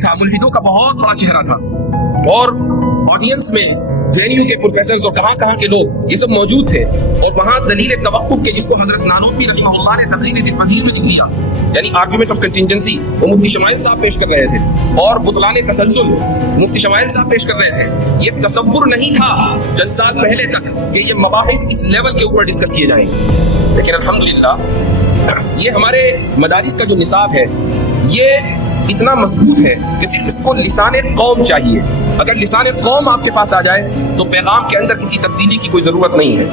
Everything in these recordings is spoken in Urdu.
تھا, ملحدوں کا بہت بڑا چہرہ تھا, اور آڈینس میں JNU کے پروفیسرز اور کہاں کہاں کے لوگ یہ سب موجود تھے, اور وہاں دلیل توقف کے جس کو حضرت نانوتوی رحمہ اللہ نے تقریر دل پذیر میں لکھ دیا, یعنی آرگومنٹ آف کنٹینجنسی, وہ مفتی شمائل صاحب پیش کر رہے تھے, اور بطلان تسلسل مفتی شمائل صاحب پیش کر رہے تھے. یہ تصور نہیں تھا چند سال پہلے تک کہ یہ مباحث اس لیول کے اوپر ڈسکس کیے جائیں, لیکن الحمدللہ یہ ہمارے مدارس کا جو نصاب ہے یہ اتنا مضبوط ہے کہ صرف اس کو لسان قوم چاہیے. اگر لسان قوم آپ کے پاس آ جائے تو پیغام کے اندر کسی تبدیلی کی کوئی ضرورت نہیں ہے.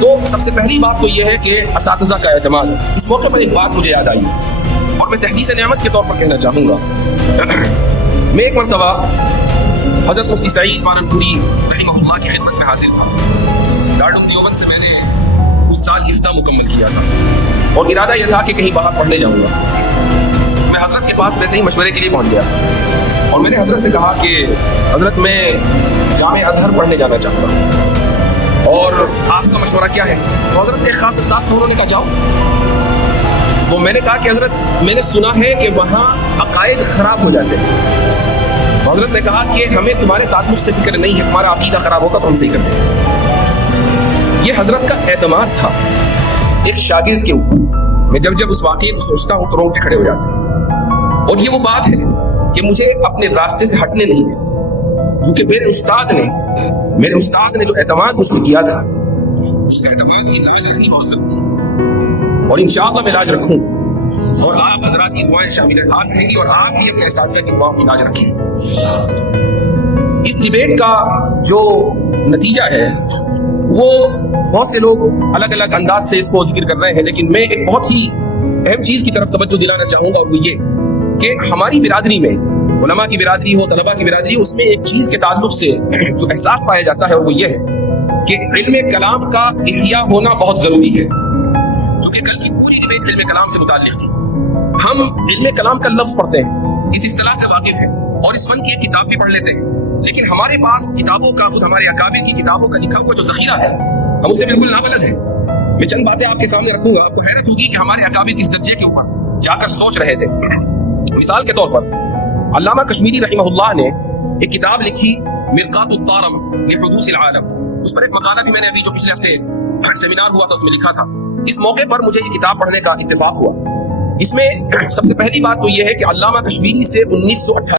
تو سب سے پہلی بات تو یہ ہے کہ اساتذہ کا اعتماد. اس موقع پر ایک بات مجھے یاد آئی اور میں تحدیث نعمت کے طور پر کہنا چاہوں گا. میں ایک مرتبہ حضرت مفتی سعید مانن-پوری رحمہ اللہ کی خدمت میں حاضر تھا. دارالعلوم دیوبند سے میں نے اس سال افتاء مکمل کیا تھا اور ارادہ یہ تھا کہ کہیں باہر پڑھنے جاؤں گا. میں حضرت کے پاس ویسے ہی مشورے کے لیے پہنچ گیا اور میں نے حضرت سے کہا کہ حضرت میں جامع ازہر پڑھنے جانا چاہتا ہوں اور آپ کا مشورہ کیا ہے. تو حضرت نے خاص انداز میں انہوں نے کہا جاؤ. تو میں نے کہا کہ حضرت میں نے سنا ہے کہ وہاں عقائد خراب ہو جاتے ہیں. تو حضرت نے کہا کہ ہمیں تمہارے تعلق سے فکر نہیں ہے, تمہارا عقیدہ خراب ہوگا تو ہم صحیح کر دیں گے. یہ حضرت کا اعتماد تھا ایک شاگرد کے اوپر. میں جب اس واقعے کو سوچتا ہوں تو رونگٹے کھڑے ہو جاتے ہیں. اور یہ وہ بات ہے کہ مجھے اپنے راستے سے ہٹنے نہیں ہے, کیونکہ میرے استاد نے جو اعتماد مجھ میں کیا تھا اس اعتماد کی لاج رکھنی بہت ضروری ہے, اور انشاءاللہ میں لاج رکھوں, اور آپ حضرات کی دعائیں شامل رہیں گی اور آپ بھی اپنے اساتذہ کی دعاؤں کی لاج رکھیں. اس ڈیبیٹ کا جو نتیجہ ہے وہ بہت سے لوگ الگ الگ انداز سے اس کو ذکر کر رہے ہیں, لیکن میں ایک بہت ہی اہم چیز کی طرف توجہ دلانا چاہوں گا, اور وہ یہ کہ ہماری برادری میں, علماء کی برادری ہو, طلباء کی برادری, اس میں ایک چیز کے تعلق سے جو احساس پایا جاتا ہے وہ یہ ہے کہ علم کلام کا احیاء ہونا بہت ضروری ہے. چونکہ کل کی پوری ڈیبیٹ علم کلام سے متعلق تھی. ہم علم کلام کا لفظ پڑھتے ہیں, اس اصطلاح سے واقف ہیں اور اس فن کی ایک کتاب بھی پڑھ لیتے ہیں, لیکن ہمارے پاس کتابوں کا, خود ہمارے اکابر کی کتابوں کا لکھا ہوا جو ذخیرہ ہے ہم اس سے بالکل نابلد ہیں. میں چند باتیں آپ کے سامنے رکھوں گا, آپ کو حیرت ہوگی کہ ہمارے اکابر کس درجے کے اوپر جا کر سوچ رہے تھے. مثال کے طور پر علامہ کشمیری رحمہ اللہ نے ایک کتاب لکھی مرقات الطارم لحدوث العالم. اس پر ایک مقالہ بھی میں نے ابھی جو پچھلے ہفتے سیمینار ہوا تھا اس میں لکھا تھا. اس موقع پر مجھے یہ کتاب پڑھنے کا اتفاق ہوا. اس میں سب سے پہلی بات تو یہ ہے کہ علامہ کشمیری سے 1928